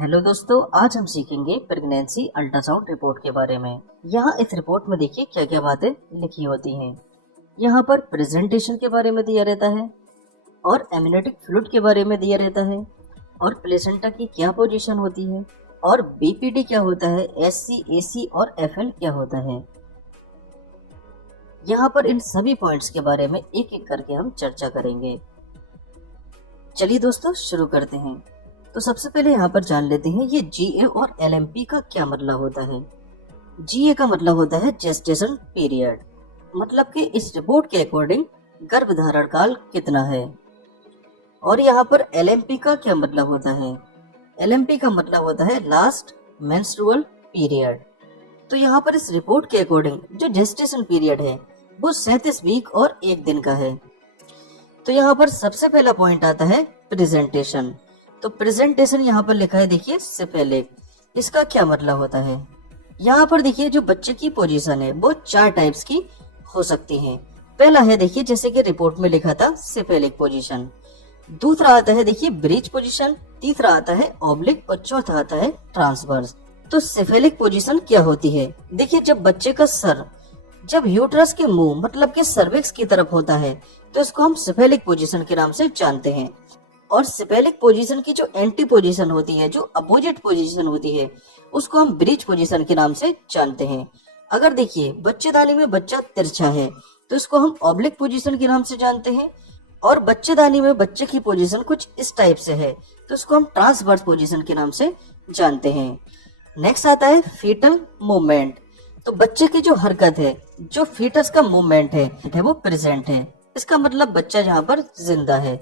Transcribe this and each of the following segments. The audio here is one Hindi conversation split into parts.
हेलो दोस्तों, आज हम सीखेंगे प्रेगनेंसी अल्ट्रासाउंड रिपोर्ट के बारे में। यहाँ इस रिपोर्ट में देखिए क्या क्या बातें लिखी होती हैं। यहाँ पर प्रेजेंटेशन के बारे में दिया रहता है और एमनियोटिक फ्लूइड के बारे में दिया रहता है और प्लेसेंटा की क्या पोजीशन होती है और बीपीडी क्या होता है, एससी, एसी और एफएल क्या होता है। यहाँ पर इन सभी पॉइंट्स के बारे में एक एक करके हम चर्चा करेंगे। चलिए दोस्तों शुरू करते हैं। तो सबसे पहले यहाँ पर जान लेते हैं ये जीए और एलएमपी का क्या मतलब होता है। जीए का मतलब होता है जेस्टेशन पीरियड, मतलब कि इस रिपोर्ट के अकॉर्डिंग गर्भधारण काल कितना है। और यहाँ पर एलएमपी का क्या मतलब होता है। एलएमपी का मतलब होता है लास्ट मेंस्ट्रुअल पीरियड। तो यहाँ पर इस रिपोर्ट के अकॉर्डिंग जो जेस्टेशन पीरियड है वो 37 वीक और 1 दिन का है। तो यहाँ पर सबसे पहला पॉइंट आता है प्रेजेंटेशन। तो प्रेजेंटेशन यहाँ पर लिखा है, देखिए सिफेलिक। इसका क्या मतलब होता है। यहाँ पर देखिए जो बच्चे की पोजीशन है वो 4 टाइप्स की हो सकती है। पहला है देखिए जैसे कि रिपोर्ट में लिखा था सिफेलिक पोजीशन। दूसरा आता है देखिए ब्रिज पोजीशन। तीसरा आता है ऑब्लिक और चौथा आता है ट्रांसवर्स। तो सिफेलिक पोजीशन क्या होती है। देखिए जब बच्चे का सर जब यूट्रस के मुंह मतलब के सर्विक्स की तरफ होता है तो इसको हम सिफेलिक पोजीशन के नाम से जानते हैं। और सिफेलिक पोजीशन की जो एंटी पोजीशन होती है, जो अपोजिट पोजीशन होती है, उसको हम ब्रिज पोजीशन के नाम से जानते हैं। अगर देखिए बच्चेदानी में बच्चा तिरछा है तो इसको हम ऑब्लिक पोजीशन के नाम से जानते हैं। और बच्चेदानी में बच्चे की पोजीशन कुछ इस टाइप से है तो इसको हम ट्रांसवर्स पोजीशन के नाम से जानते हैं। नेक्स्ट आता है फीटल मूवमेंट। तो बच्चे की जो हरकत है, जो फीटस का मूवमेंट है वो प्रेजेंट है। इसका मतलब बच्चा यहाँ पर जिंदा है।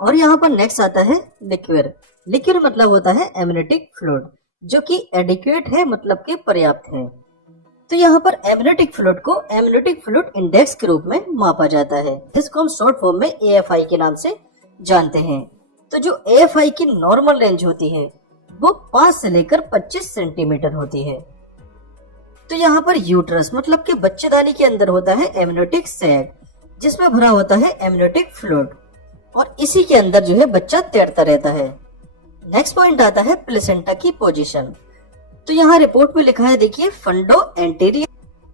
और यहाँ पर नेक्स्ट आता है लिक्विड। लिक्विड मतलब होता है एमनियोटिक फ्लूइड, जो कि एडिक्वेट है मतलब के पर्याप्त है। तो यहाँ पर एमनियोटिक फ्लूइड को एमनियोटिक फ्लूइड इंडेक्स के रूप में मापा जाता है, जिसको हम शॉर्ट फॉर्म में एएफआई के नाम से जानते हैं। तो जो एएफआई की नॉर्मल रेंज होती है वो 5 से लेकर 25 सेंटीमीटर होती है। तो यहाँ पर यूट्रस मतलब के बच्चेदानी के अंदर होता है एमनियोटिक सैक, जिसमें भरा होता है एमनियोटिक फ्लूइड, और इसी के अंदर जो है बच्चा तैरता रहता है। नेक्स्ट पॉइंट आता है प्लेसेंटा की पोजीशन। तो यहाँ रिपोर्ट में लिखा है देखिए फंडो anterior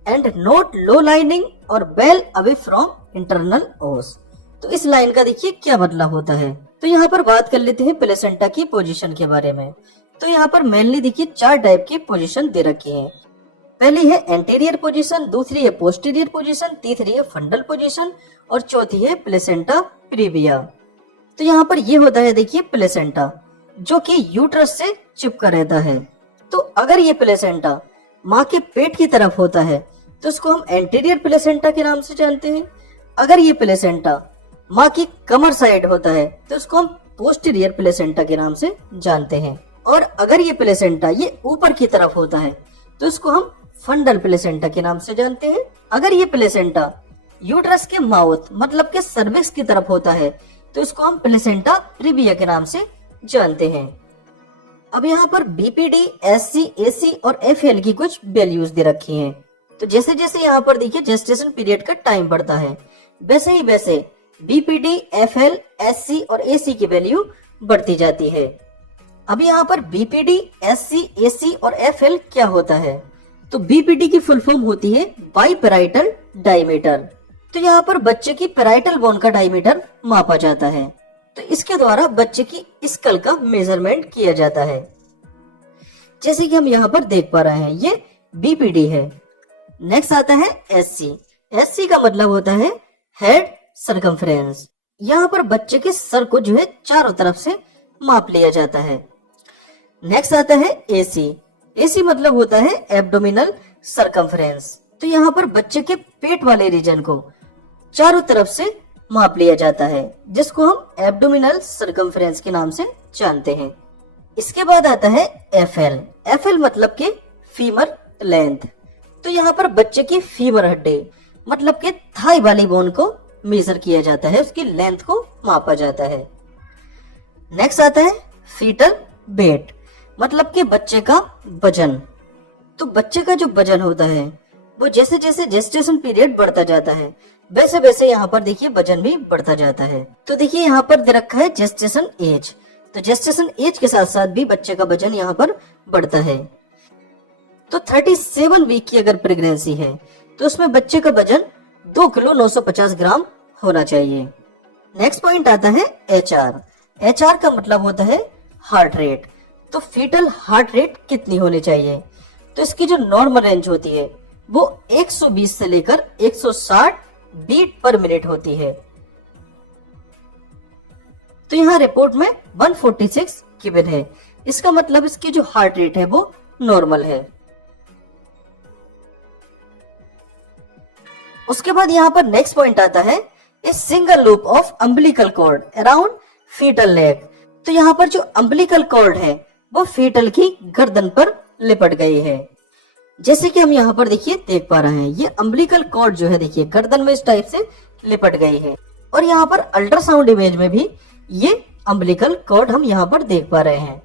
and note low lining और वेल अवे फ्रॉम इंटरनल ओस। तो इस लाइन का देखिए क्या मतलब होता है। तो यहाँ पर बात कर लेते हैं प्लेसेंटा की पोजीशन के बारे में। तो यहाँ पर मेनली देखिए 4 टाइप की पोजीशन दे रखी है। पहली है एंटीरियर पोजीशन, दूसरी है पोस्टीरियर पोजीशन, तीसरी है फंडल पोजीशन और चौथी है प्लेसेंटा प्रीविया। तो यहाँ पर ये होता है देखिए प्लेसेंटा, जो कि यूट्रस से चिपका रहता है। तो अगर ये प्लेसेंटा माँ के पेट की तरफ होता है तो इसको हम एंटीरियर प्लेसेंटा के नाम से जानते हैं। अगर ये प्लेसेंटा माँ की कमर साइड होता है तो इसको हम पोस्टीरियर प्लेसेंटा के नाम से जानते हैं। और अगर ये प्लेसेंटा ये ऊपर की तरफ होता है तो इसको हम फंडल प्लेसेंटा के नाम से जानते हैं। अगर ये प्लेसेंटा यूट्रस के माउथ मतलब के सर्विक्स की तरफ होता है तो इसको हम प्लेसेंटा प्रीविया के नाम से जानते हैं। अब यहाँ पर बीपीडी, एससी, एसी और एफएल की कुछ वैल्यूज दे रखी हैं। तो जैसे जैसे यहाँ पर देखिए जेस्टेशन पीरियड का टाइम बढ़ता है, वैसे ही वैसे बीपीडी, एफएल, एससी और एसी की वैल्यू बढ़ती जाती है। अब यहाँ पर बीपीडी, एससी, एसी और एफएल क्या होता है। तो बीपीडी की फुल फॉर्म होती है बाइपेराइटल डायमीटर। तो यहाँ पर बच्चे की पेराइटल बोन का डायमीटर मापा जाता है। तो इसके द्वारा बच्चे की स्कल का मेजरमेंट किया जाता है। जैसे कि हम यहाँ पर देख पा रहे हैं ये बीपीडी है। नेक्स्ट आता है एससी। एससी का मतलब होता है हेड सरकमफ्रेंस। यहाँ पर बच्चे के सर को जो है चारों तरफ से माप लिया जाता है। नेक्स्ट आता है एसी। एसी मतलब होता है एब्डोमिनल सरकमफ्रेंस। तो यहाँ पर बच्चे के पेट वाले रीजन को चारों तरफ से माप लिया जाता है, जिसको हम एब्डोमिनल सरकमफ्रेंस के नाम से जानते हैं। इसके बाद आता है एफएल। एफएल मतलब के फीमर लेंथ। तो यहाँ पर बच्चे की फीमर हड्डी मतलब के थाई वाली बोन को मेजर किया जाता है, उसकी लेंथ को मापा जाता है। नेक्स्ट आता है फीटल वेट मतलब के बच्चे का वजन। तो बच्चे का जो वजन होता है वो जैसे जैसे जेस्टेशन पीरियड बढ़ता जाता है वैसे वैसे यहाँ पर देखिए वजन भी बढ़ता जाता है। तो देखिए यहाँ पर दे रखा है जेस्टेशन एज, तो जेस्टेशन एज के साथ साथ भी बच्चे का वजन यहाँ पर बढ़ता है। तो 37 वीक की अगर प्रेगनेंसी है तो उसमें बच्चे का वजन 2 किलो 950 ग्राम होना चाहिए। नेक्स्ट पॉइंट आता है HR। HR का मतलब होता है हार्ट रेट। तो फीटल हार्ट रेट कितनी होनी चाहिए? तो इसकी जो नॉर्मल रेंज होती है वो 120 से लेकर 160 बीट पर मिनट होती है। तो यहाँ रिपोर्ट में 146 गिवन है, इसका मतलब इसकी जो हार्ट रेट है वो नॉर्मल है। उसके बाद यहाँ पर नेक्स्ट पॉइंट आता है a single loop of umbilical cord around foetal neck. तो यहाँ पर जो अम्बिलिकल कॉर्ड है वो फीटल की गर्दन पर लिपट गई है। जैसे कि हम यहाँ पर देखिए देख पा रहे हैं, ये अम्बिलिकल कॉर्ड जो है देखिए गर्दन में इस टाइप से लिपट गई है। और यहाँ पर अल्ट्रासाउंड इमेज में भी ये अम्बिलिकल कॉर्ड हम यहाँ पर देख पा रहे हैं।